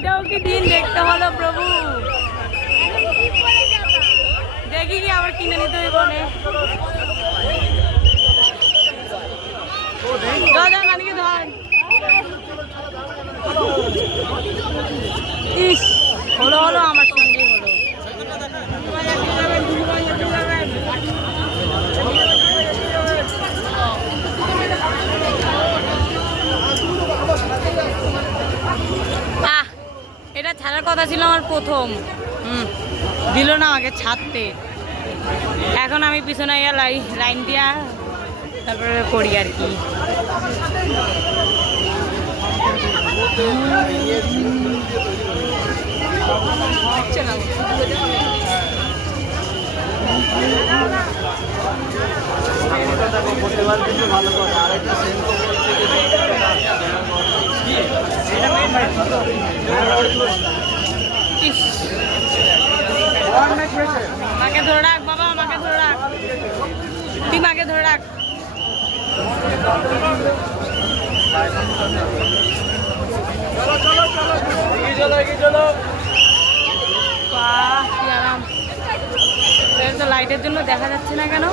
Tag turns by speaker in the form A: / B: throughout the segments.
A: এটাও কি দিন দেখতে হলো প্রভু? দেখি কি আবার কিনে নিতে হইব গজা ধর, মানিকে ধর। ইস হলো হলো আমার সঙ্গে হলো আহ এটা ছাড়ার কথা ছিল আমার প্রথম। দিল না আমাকে ছাড়তে। এখন আমি পিছনে ইয়া লাই, লাইন দিয়া তারপরে করি আর কি। ইস। মাকে ধরে রাখ, বাবা আমাকে ধরে রাখ। তুই মাকে ধরে রাখ। আরাম। তো লাইটের জন্য দেখা যাচ্ছে না কেন?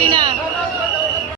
A: Kanina.